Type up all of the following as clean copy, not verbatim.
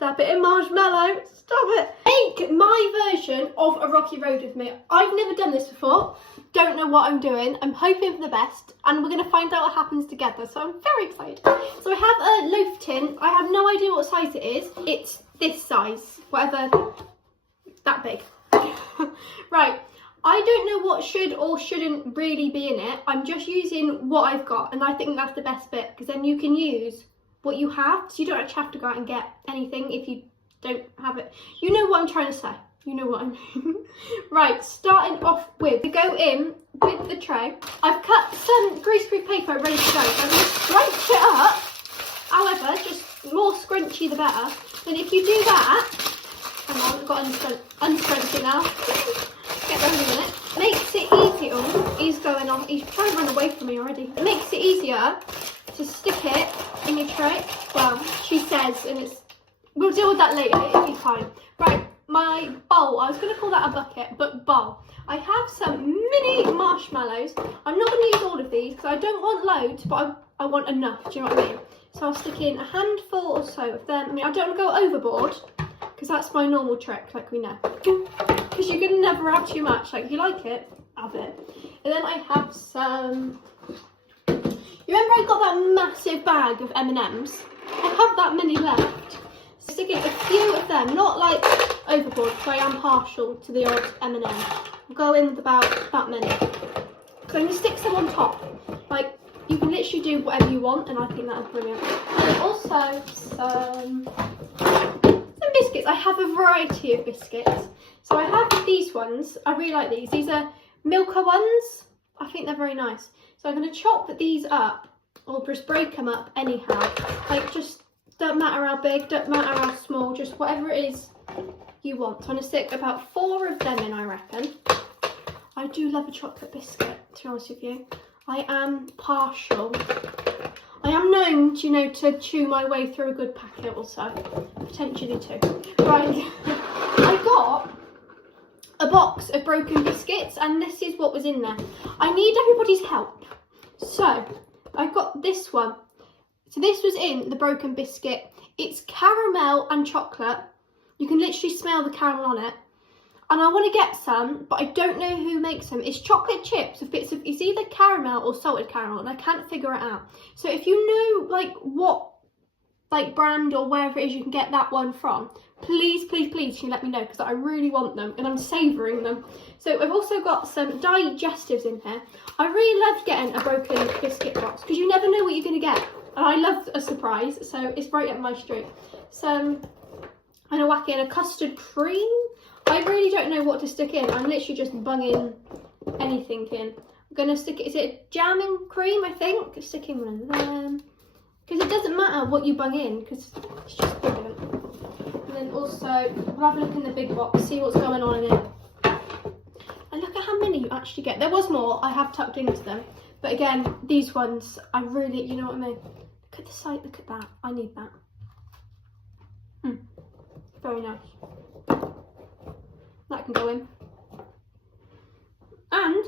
that bit of marshmallow. Stop it. Make my version of a rocky road with me. I've never done this before. Don't know what I'm doing. I'm hoping for the best, and we're going to find out what happens together. So I'm very excited. So I have a loaf tin. I have no idea what size it is. It's this size, whatever, that big. Right. I don't know what should or shouldn't really be in it. I'm just using what I've got, and I think that's the best bit, because then you can use what you have, so you don't actually have to go out and get anything if you don't have it. You know what I'm trying to say. You know what I mean. Right, starting off with, we go in with the tray. I've cut some greaseproof paper ready to go, so I'm going to scrunch it up. However, just more scrunchy the better. And if you do that, hang on, I've got unscrunched it now. Get ready with it. Makes it easier. Oh, he's going on. He's trying to run away from me already. It makes it easier to stick it in your tray. Well, she says, and it's. We'll deal with that later. It'll be fine. Right, my bowl. I was going to call that a bucket, but bowl. I have some mini marshmallows. I'm not going to use all of these because I don't want loads, but I want enough. Do you know what I mean? So I'll stick in a handful or so of them. I mean, I don't want to go overboard, because that's my normal trick, like we know. Because you can never have too much. Like, if you like it, have it. And then I have some. You remember I got that massive bag of M&Ms? I have that many left. So stick in a few of them, not like overboard, because I am partial to the odd M&M. I'll go in with about that many. So I'm going to stick some on top. Like, you can literally do whatever you want, and I think that's brilliant. And also some biscuits. I have a variety of biscuits. So I have these ones. I really like these. These are Milka ones. I think they're very nice. So I'm going to chop these up, or just break them up anyhow. Like, just don't matter how big, don't matter how small, just whatever it is you want. So I'm going to stick about 4 of them in, I reckon. I do love a chocolate biscuit, to be honest with you. I am partial. I am known, you know, to chew my way through a good packet or so. Potentially 2. Right, I got a box of broken biscuits, and this is what was in there. I need everybody's help. So, I got this one. So this was in the broken biscuit. It's caramel and chocolate. You can literally smell the caramel on it. And I want to get some, but I don't know who makes them. It's chocolate chips with bits of, it's either caramel or salted caramel, and I can't figure it out. So if you know, like, what, like, brand or wherever it is you can get that one from, please, please, please, can you let me know, because I really want them, and I'm savouring them. So I've also got some digestives in here. I really loved getting a broken biscuit box, because you never know what you're going to get. And I love a surprise, so it's right up my street. So I'm going to whack in a custard cream. I really don't know what to stick in. I'm literally just bunging anything in. I'm going to stick it, is it jam and cream, I think? Sticking one of them. Because it doesn't matter what you bung in, because it's just brilliant. And then also, we'll have a look in the big box, see what's going on in it. And look at how many you actually get. There was more, I have tucked into them. But again, these ones, I really, you know what I mean? Look at the sight, look at that. I need that. Very nice. That can go in. And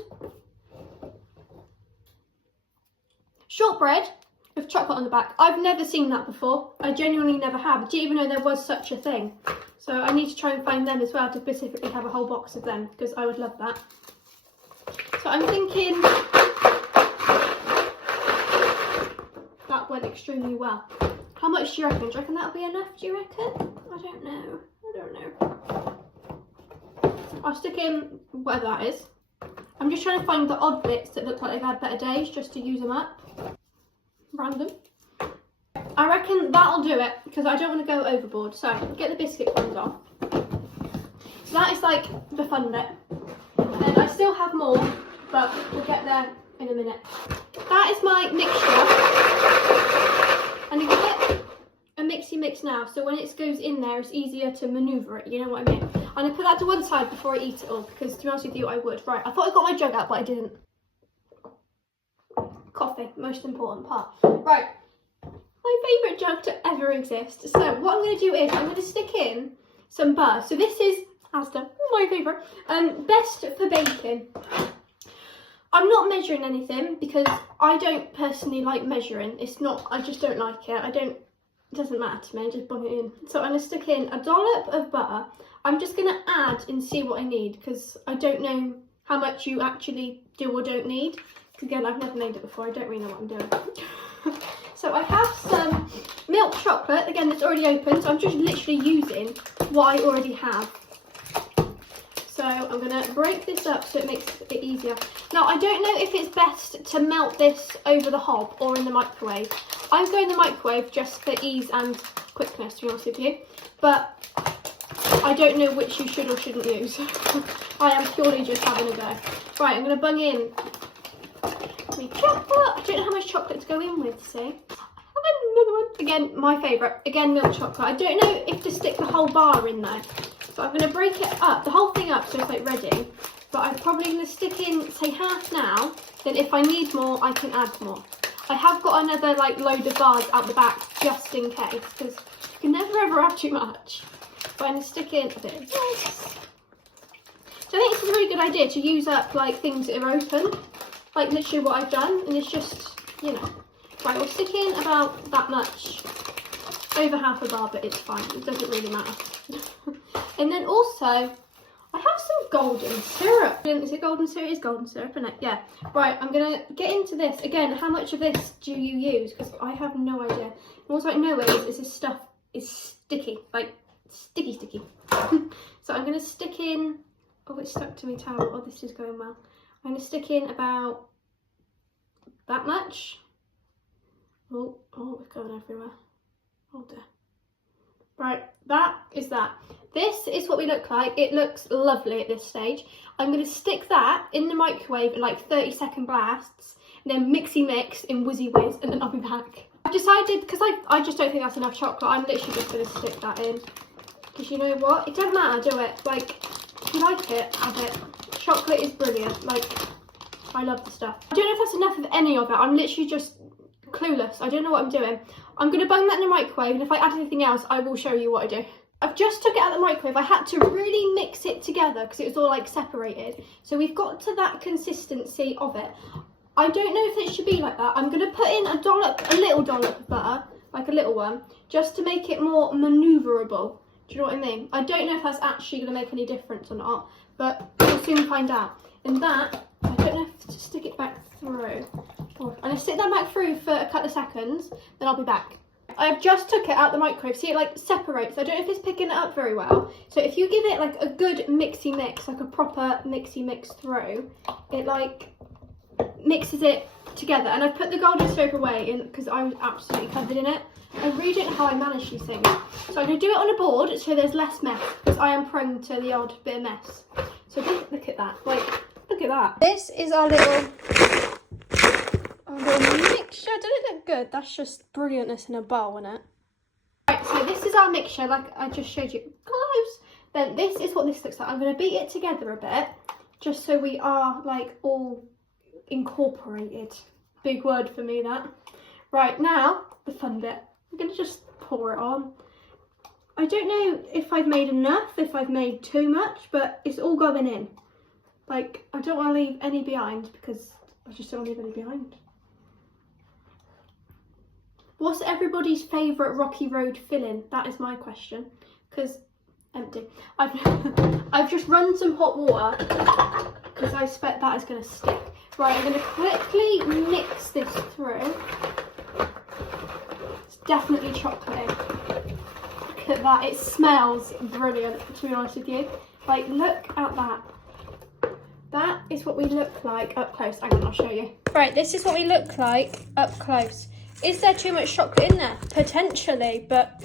shortbread with chocolate on the back. I've never seen that before. I genuinely never have. I didn't even know there was such a thing. So I need to try and find them as well, to specifically have a whole box of them, because I would love that. So I'm thinking that went extremely well. How much do you reckon? Do you reckon that'll be enough? Do you reckon? I don't know. I don't know. I'll stick in whatever that is. I'm just trying to find the odd bits that look like they've had better days, just to use them up. Random. I reckon that'll do it, because I don't want to go overboard. So, get the biscuit ones off. So that is like the fun bit. And I still have more, but we'll get there in a minute. That is my mixture. And you get a mixy mix now, so when it goes in there, it's easier to manoeuvre it, you know what I mean? I'm going to put that to one side before I eat it all, because to be honest with you, I would. Right, I thought I got my jug out, but I didn't. Coffee, most important part. Right, my favourite jug to ever exist. So what I'm going to do is, I'm going to stick in some butter. So this is Asda, my favourite, best for baking. I'm not measuring anything, because I don't personally like measuring. It's not, I just don't like it. I don't it doesn't matter to me, just bung it in. So I'm going to stick in a dollop of butter. I'm just going to add and see what I need, because I don't know how much you actually do or don't need. Again, I've never made it before, I don't really know what I'm doing. So I have some milk chocolate, again it's already open, so I'm just literally using what I already have. So I'm going to break this up so it makes it easier. Now I don't know if it's best to melt this over the hob or in the microwave. I'm going in the microwave just for ease and quickness, to be honest with you. But I don't know which you should or shouldn't use. I am purely just having a go. Right, I'm going to bung in my chocolate. I don't know how much chocolate to go in with, see? I have another one. Again, my favourite. Again, milk chocolate. I don't know if to stick the whole bar in there. So I'm going to break it up, the whole thing up so it's like ready. But I'm probably going to stick in, say, half now. Then if I need more, I can add more. I have got another like load of bars out the back just in case, because you can never ever have too much. But I'm going to stick in a bit of this. So I think it's a really good idea to use up like things that are open. Like literally what I've done, and it's just, you know. Right, we'll stick in about that much. Over half a bar, but it's fine. It doesn't really matter. And then also, I have some golden syrup. Is it golden syrup? It is golden syrup, isn't it? Yeah. Right, I'm going to get into this. Again, how much of this do you use? Because I have no idea. And also, I know is this stuff is sticky. Like, sticky. So I'm going to stick in... Oh, it's stuck to my towel. Oh, this is going well. I'm going to stick in about that much. Oh, it's going everywhere. Oh dear. Right, that is that. This is what we look like. It looks lovely at this stage. I'm going to stick that in the microwave at like 30-second blasts, and then mixy mix in whizzy whiz, and then I'll be back. I've decided, because I just don't think that's enough chocolate, I'm literally just going to stick that in. Because you know what? It doesn't matter, do it. Like, if you like it, have it. Chocolate is brilliant. Like, I love the stuff. I don't know if that's enough of any of it. I'm literally just clueless. I don't know what I'm doing. I'm going to bung that in the microwave, and if I add anything else, I will show you what I do. I've just took it out of the microwave. I had to really mix it together because it was all like separated. So we've got to that consistency of it. I don't know if it should be like that. I'm going to put in a little dollop of butter, like a little one, just to make it more manoeuvrable. Do you know what I mean? I don't know if that's actually going to make any difference or not, but we'll soon find out. And that, I don't know if to stick it back through. I'm going to stick that back through for a couple of seconds, then I'll be back. I've just took it out the microwave. See, it like separates. I don't know if it's picking it up very well. So if you give it like a good mixy mix, like a proper mixy mix through, it like mixes it together. And I've put the golden syrup away in because I was absolutely covered in it. I really don't know how I manage these things. So I'm going to do it on a board so there's less mess, because I am prone to the odd bit of mess. So look at that. Like, look at that. This is our little mixture. Doesn't it look good? That's just brilliantness in a bowl, isn't it? Right, so this is our mixture, like I just showed you. Close. Then this is what this looks like. I'm going to beat it together a bit, just so we are like all incorporated. Big word for me, that. Right, now the fun bit. I'm going to just pour it on. I don't know if I've made enough, if I've made too much, but it's all going in. Like, I don't want to leave any behind, because I just don't want to leave any behind. What's everybody's favourite Rocky Road filling? That is my question. Because, empty. I've just run some hot water, because I expect that is going to stick. Right, I'm going to quickly mix this through. It's definitely chocolatey. Look at that, it smells brilliant, to be honest with you. Like, look at that. That is what we look like up close. Hang on, I'll show you. Right, this is what we look like up close. Is there too much chocolate in there? Potentially, but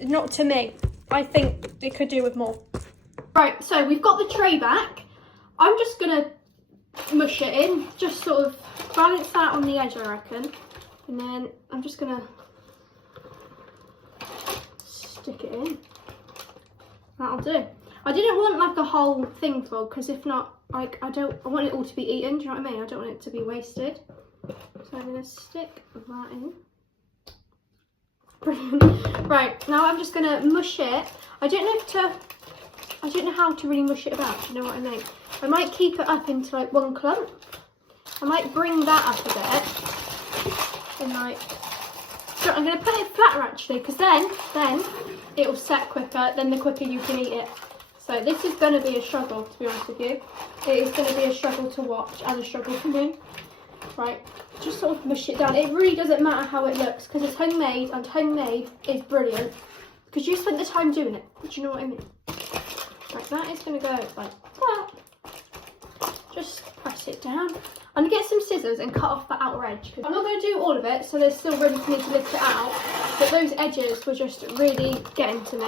not to me. I think they could do with more. Right, so we've got the tray back. I'm just going to mush it in. Just sort of balance that on the edge, I reckon. And then I'm just going to stick it in. That'll do. I didn't want like a whole thing full, because if not, like I want it all to be eaten. Do you know what I mean? I don't want it to be wasted. So I'm going to stick that in. Brilliant. Right, now I'm just going to mush it. I don't know how to really mush it about. Do you know what I mean? I might keep it up into like one clump. I might bring that up a bit and like So I'm going to put it flatter actually, because then it will set quicker, then the quicker you can eat it. So this is going to be a struggle, to be honest with you. It is going to be a struggle to watch and a struggle for me. Right, just sort of mush it down. It really doesn't matter how it looks, because it's homemade, and homemade is brilliant. Because you spent the time doing it. Do you know what I mean? Right, that is going to go like that. Just press it down. I'm going to get some scissors and cut off the outer edge. I'm not going to do all of it, so there's still room for me to lift it out. But those edges were just really getting to me.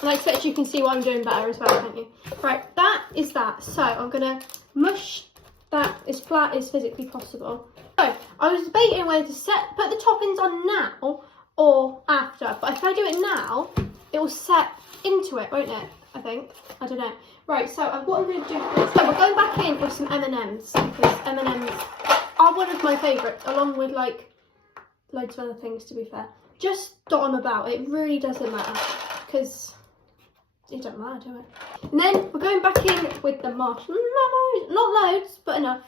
And I expect you can see what I'm doing better as well, can't you? Right, that is that. So I'm going to mush that as flat as physically possible. So I was debating whether to put the toppings on now or after. But if I do it now, it will set into it, won't it? I think. I don't know. Right, so what I'm going to do is, so we're going back in with some M&Ms, because M&Ms are one of my favourites, along with like loads of other things, to be fair. Just dot them about, it really doesn't matter, because it don't matter, do it? And then we're going back in with the marshmallows, not loads, but enough,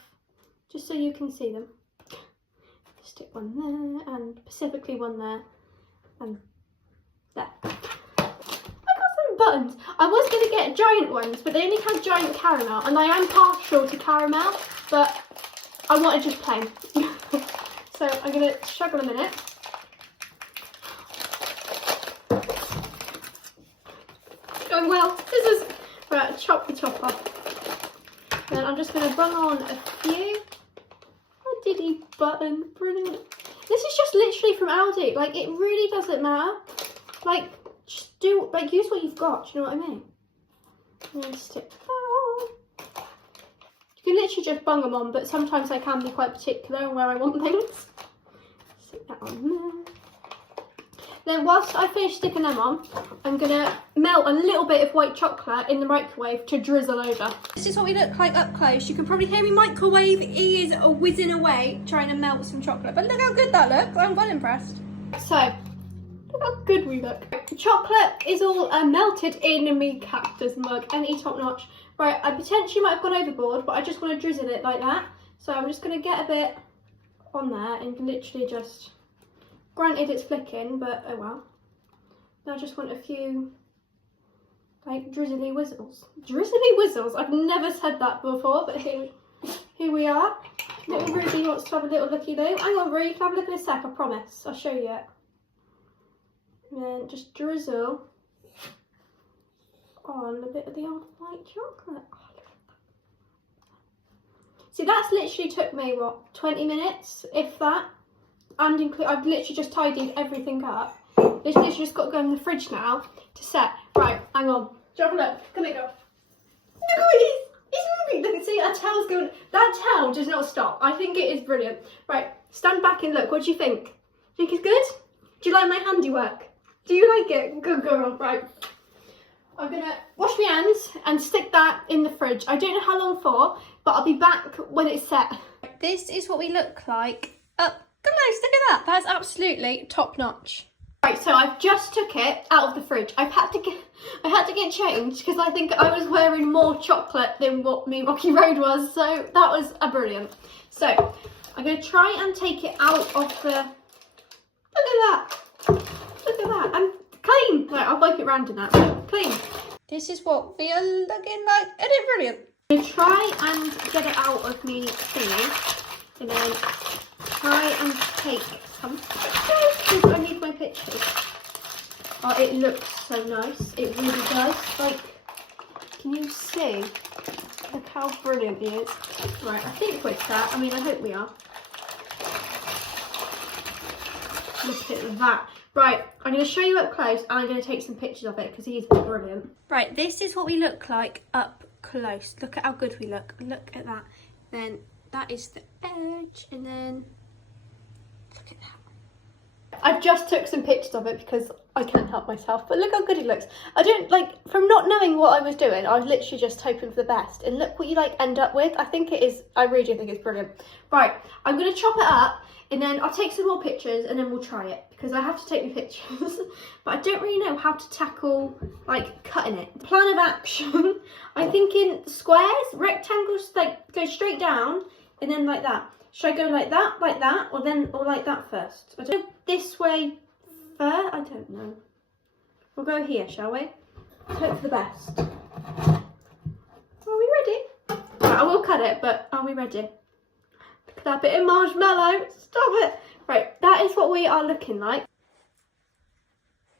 just so you can see them. Stick one there, and specifically one there, and there. Buttons. I was going to get giant ones, but they only had giant caramel, and I am partial to caramel, but I wanted just plain. So I'm going to struggle a minute. Going well. This is right. Chop the top off. Then I'm just going to bung on a few. A diddy button, brilliant. This is just literally from Aldi. Like, it really doesn't matter. Like, just use what you've got, do you know what I mean? And then stick that. You can literally just bung them on, but sometimes I can be quite particular on where I want things. Stick that on there. Then whilst I finish sticking them on, I'm going to melt a little bit of white chocolate in the microwave to drizzle over. This is what we look like up close. You can probably hear me microwave is whizzing away trying to melt some chocolate. But look how good that looks. I'm well impressed. So, look how good we look. The chocolate is all melted in me cactus mug, any top notch. Right, I potentially might have gone overboard, but I just want to drizzle it like that. So I'm just going to get a bit on there and literally just, granted it's flicking, but oh well. Now I just want a few like drizzly whizzles. Drizzly whizzles, I've never said that before, but here we are. Little Ruby wants to have a little looky loo. Hang on, Ruby, you can have a look in a sec, I promise. I'll show you it. And then just drizzle on a bit of the old white chocolate. Oh, look at that. See, that's literally took me, what, 20 minutes, if that? And I've literally just tidied everything up. It's literally just got to go in the fridge now to set. Right, hang on. Do you have a look? Come here, go. Look at it. It's moving. Look, see, our tail's going. That tail does not stop. I think it is brilliant. Right, stand back and look. What do you think? Do you think it's good? Do you like my handiwork? Do you like it? Good girl. Right. I'm going to wash my hands and stick that in the fridge. I don't know how long for, but I'll be back when it's set. This is what we look like up close. Look at that. That's absolutely top notch. Right, so I've just took it out of the fridge. I had to get changed because I think I was wearing more chocolate than what me Rocky Road was. So that was a brilliant. So I'm going to try and take it out of the... Look at that. Look at that. I'm clean. Right, I'll wipe it round in that. Clean. This is what we are looking like. Isn't it brilliant? I'm going to try and get it out of me thingy. And then try and take some pictures. I need my pictures. Oh, it looks so nice. It really does. Like, can you see? Look how brilliant he is. Right, I think we're set. I mean, I hope we are. Look at that. Right, I'm going to show you up close and I'm going to take some pictures of it because he's brilliant. Right, this is what we look like up close. Look at how good we look. Look at that. Then that is the edge and then look at that. I've just took some pictures of it because I can't help myself, but look how good it looks. I don't, like, from not knowing what I was doing, I was literally just hoping for the best. And look what you, like, end up with. I think it is, I really do think it's brilliant. Right, I'm going to chop it up. And then I'll take some more pictures and then we'll try it because I have to take the pictures. But I don't really know how to tackle, like, cutting it. Plan of action. I'm thinking squares, rectangles, like, go straight down and then like that. Should I go like that, or like that first? I don't know. This way first? I don't know. We'll go here, shall we? Hope for the best. Are we ready? Right, I will cut it, but are we ready? Look at that bit of marshmallow. Stop it. Right, that is what we are looking like.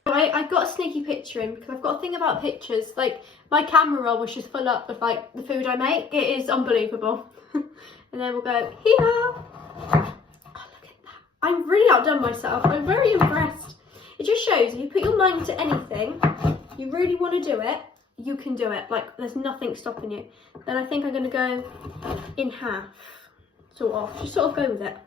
Right, I got a sneaky picture in because I've got a thing about pictures. Like, my camera roll was just full up with like the food I make. It is unbelievable. And then we'll go here. Oh, look at that. I've really outdone myself. I'm very impressed. It just shows if you put your mind to anything, you really want to do it, you can do it. Like, there's nothing stopping you. Then I think I'm going to go in half. Sort of. Just sort of go with it.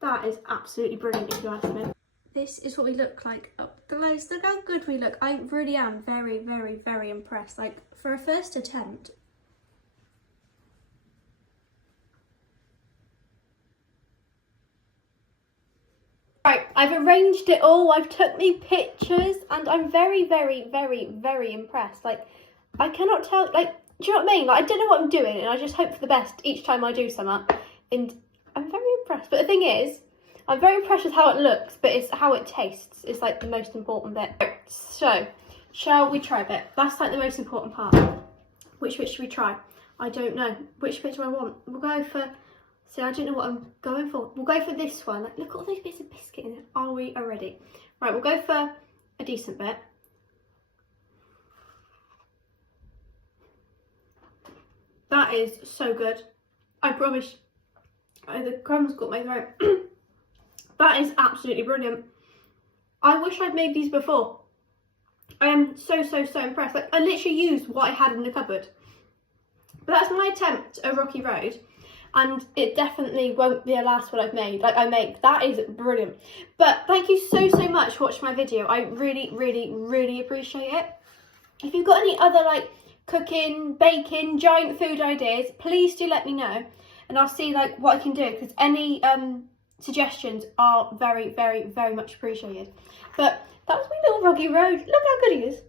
That is absolutely brilliant, if you ask me. This is what we look like up close. Look how good we look. I really am very, very, very impressed. Like, for a first attempt. Right, I've arranged it all. I've took me pictures, and I'm very, very, very, very impressed. Like, I cannot tell. Like, do you know what I mean? Like, I don't know what I'm doing, and I just hope for the best each time I do something. And I'm very impressed. But the thing is, I'm very impressed with how it looks, but it's how it tastes is like the most important bit. So, shall we try a bit? That's like the most important part. Which bit should we try? I don't know. Which bit do I want? We'll go for, see, I don't know what I'm going for. We'll go for this one. Like, look at all those bits of biscuit in it. Are we ready? Right, we'll go for a decent bit. That is so good. I promise. The crumbs got my throat. That is absolutely brilliant. I wish I'd made these before. I am so, so, so impressed. Like, I literally used what I had in the cupboard. But that's my attempt at Rocky Road. And it definitely won't be the last one I've made. Like, that is brilliant. But thank you so, so much for watching my video. I really, really, really appreciate it. If you've got any other, like, cooking, baking, giant food ideas, please do let me know. And I'll see, like, what I can do. Because any suggestions are very, very, very much appreciated. But that was my little Rocky Road. Look how good he is.